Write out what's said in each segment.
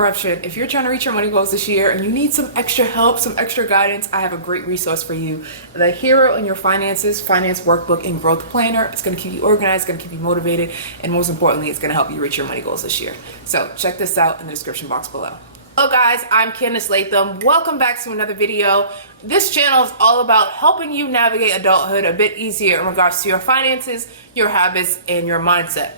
Interruption. If you're trying to reach your money goals this year and you need some extra help, some extra guidance, I have a great resource for you. The Hero in Your Finances Finance Workbook and Growth Planner. It's going to keep you organized, it's going to keep you motivated, and most importantly, it's going to help you reach your money goals this year. So check this out in the description box below. Hello guys, I'm Candice Latham. Welcome back to another video. This channel is all about helping you navigate adulthood a bit easier in regards to your finances, your habits, and your mindset.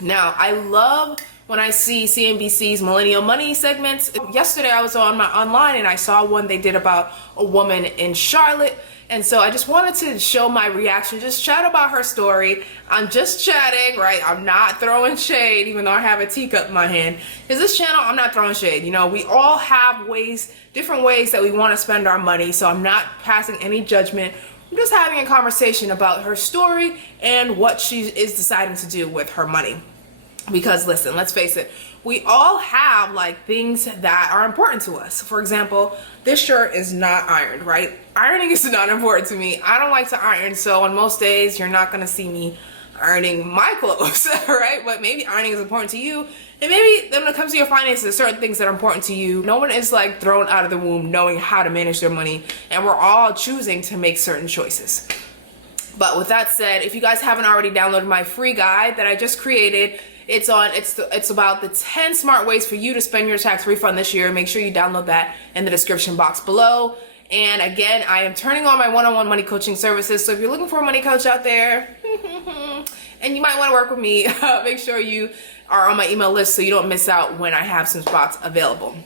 Now, I love when I see CNBC's Millennial Money segments. Yesterday I was online and I saw one they did about a woman in Charlotte. And so I just wanted to show my reaction, just chat about her story. I'm just chatting, right? I'm not throwing shade, even though I have a teacup in my hand. Because this channel, I'm not throwing shade. You know, we all have different ways that we want to spend our money. So I'm not passing any judgment. I'm just having a conversation about her story and what she is deciding to do with her money. Because listen, let's face it, we all have like things that are important to us. For example, this shirt is not ironed, right? Ironing is not important to me. I don't like to iron, so on most days you're not gonna see me ironing my clothes, right? But maybe ironing is important to you, and maybe then when it comes to your finances, there's certain things that are important to you. No one is like thrown out of the womb knowing how to manage their money, and we're all choosing to make certain choices. But with that said, if you guys haven't already downloaded my free guide that I just created, it's about the 10 smart ways for you to spend your tax refund this year. Make sure you download that in the description box below. And again, I am turning on my one-on-one money coaching services. So if you're looking for a money coach out there and you might want to work with me, make sure you are on my email list so you don't miss out when I have some spots available.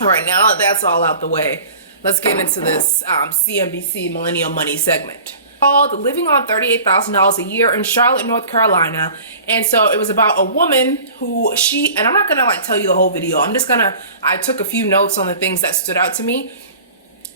All right, now that that's all out the way, let's get into this CNBC Millennial Money segment called Living on $38,000 a Year in Charlotte, North Carolina. And so it was about a woman who and I'm not gonna like tell you the whole video. I took a few notes on the things that stood out to me.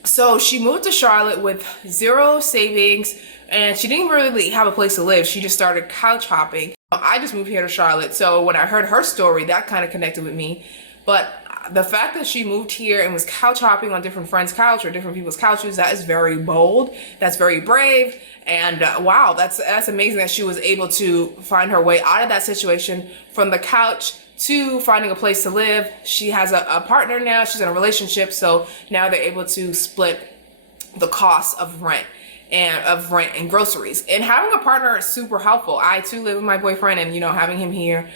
So she moved to Charlotte with zero savings and she didn't really have a place to live. She just started couch hopping. I just moved here to Charlotte. So when I heard her story, that kind of connected with me. But the fact that she moved here and was couch hopping on different friends' couch or different people's couches, that is very bold. That's very brave. And wow, that's amazing that she was able to find her way out of that situation from the couch to finding a place to live. She has a partner now. She's in a relationship. So now they're able to split the cost of rent and groceries. And having a partner is super helpful. I too live with my boyfriend, and you know, having him here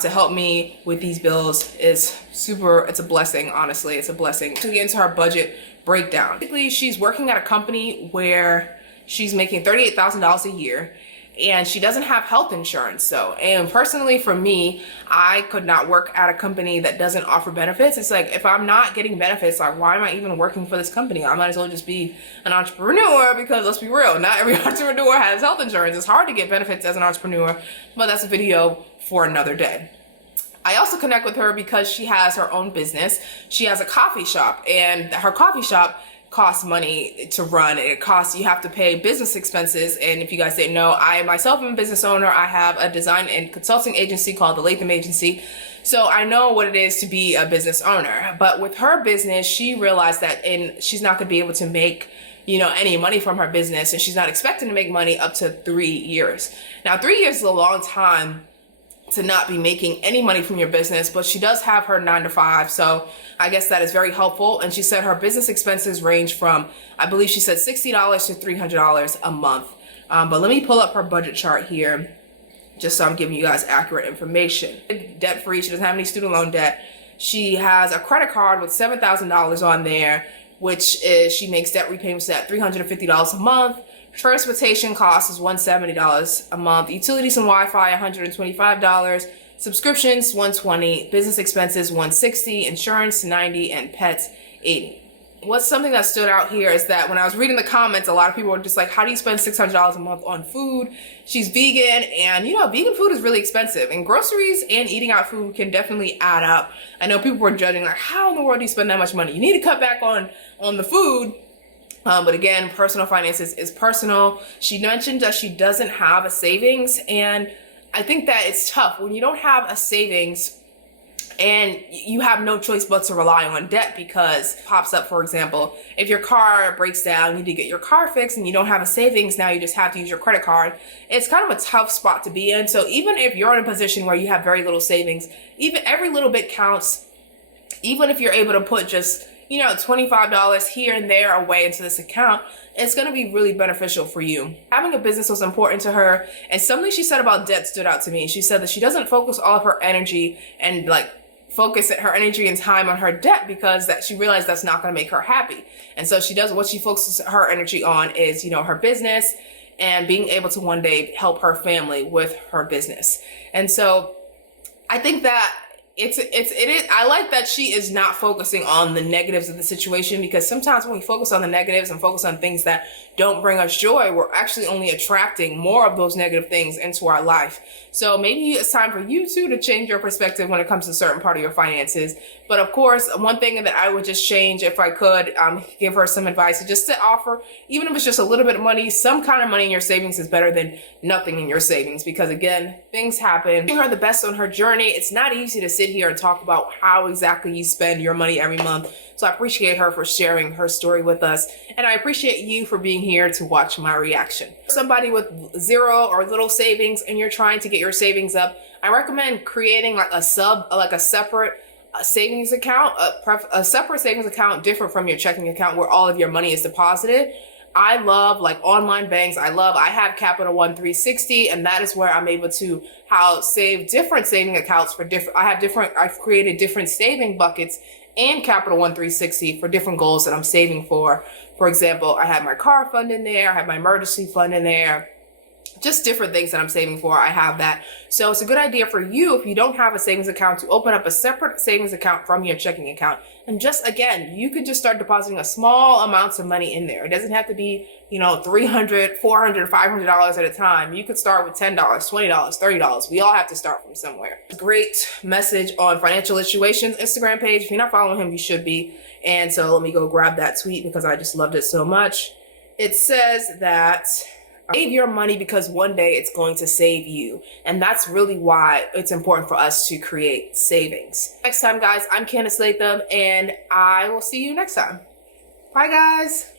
to help me with these bills is it's a blessing, honestly. It's a blessing. To get into her budget breakdown. Basically, she's working at a company where she's making $38,000 a year and she doesn't have health insurance. And personally for me, I could not work at a company that doesn't offer benefits. It's like, if I'm not getting benefits, like why am I even working for this company? I might as well just be an entrepreneur, because let's be real, not every entrepreneur has health insurance. It's hard to get benefits as an entrepreneur, but that's a video for another day. I also connect with her because she has her own business. She has a coffee shop, and her coffee shop costs money to run. You have to pay business expenses. And if you guys didn't know, I myself am a business owner. I have a design and consulting agency called the Latham Agency. So I know what it is to be a business owner. But with her business, she realized that she's not going to be able to make any money from her business, and she's not expecting to make money up to 3 years. Now, 3 years is a long time to not be making any money from your business, but she does have her 9-to-5, so I guess that is very helpful. And she said her business expenses range from, I believe she said $60 to $300 a month. But let me pull up her budget chart here, just so I'm giving you guys accurate information. Debt-free, she doesn't have any student loan debt. She has a credit card with $7,000 on there, which is, she makes debt repayments at $350 a month. Transportation cost is $170 a month. Utilities and Wi-Fi, $125. Subscriptions, $120. Business expenses, $160. Insurance, $90. And pets, $80. What's something that stood out here is that when I was reading the comments, a lot of people were just like, how do you spend $600 a month on food? She's vegan, and vegan food is really expensive, and groceries and eating out food can definitely add up. I know people were judging like, how in the world do you spend that much money? You need to cut back on the food. But again, personal finances is personal. She mentioned that she doesn't have a savings, and I think that it's tough when you don't have a savings and you have no choice but to rely on debt, because pops up, for example, if your car breaks down, you need to get your car fixed and you don't have a savings, now you just have to use your credit card. It's kind of a tough spot to be in. So even if you're in a position where you have very little savings, even every little bit counts. Even if you're able to put just, $25 here and there away into this account, it's going to be really beneficial for you. Having a business was important to her. And something she said about debt stood out to me. She said that she doesn't focus all of her energy and focus her energy and time on her debt because that she realized that's not going to make her happy. And so what she focuses her energy on is, her business and being able to one day help her family with her business. And so I think that it is. I like that she is not focusing on the negatives of the situation, because sometimes when we focus on the negatives and focus on things that don't bring us joy, we're actually only attracting more of those negative things into our life. So maybe it's time for you too to change your perspective when it comes to a certain part of your finances. But of course, one thing that I would just change if I could give her some advice is just to offer, even if it's just a little bit of money, some kind of money in your savings is better than nothing in your savings, because again, things happen. Wishing her the best on her journey. It's not easy to sit here and talk about how exactly you spend your money every month. So I appreciate her for sharing her story with us. And I appreciate you for being here to watch my reaction. Somebody with zero or little savings and you're trying to get your savings up, I recommend creating a separate savings account, a separate savings account different from your checking account where all of your money is deposited. I love online banks. I have Capital One 360, and that is where I'm able to save different saving accounts for I've created different saving buckets in Capital One 360 for different goals that I'm saving for. For example, I have my car fund in there. I have my emergency fund in there. Just different things that I'm saving for. I have that. So it's a good idea for you, if you don't have a savings account, to open up a separate savings account from your checking account. And you could just start depositing a small amounts of money in there. It doesn't have to be, $300, $400, $500 at a time. You could start with $10, $20, $30. We all have to start from somewhere. Great message on Financial Situations Instagram page. If you're not following him, you should be. And so let me go grab that tweet because I just loved it so much. It says that save your money because one day it's going to save you. And that's really why it's important for us to create savings. Next time, guys, I'm Candice Latham, and I will see you next time. Bye, guys.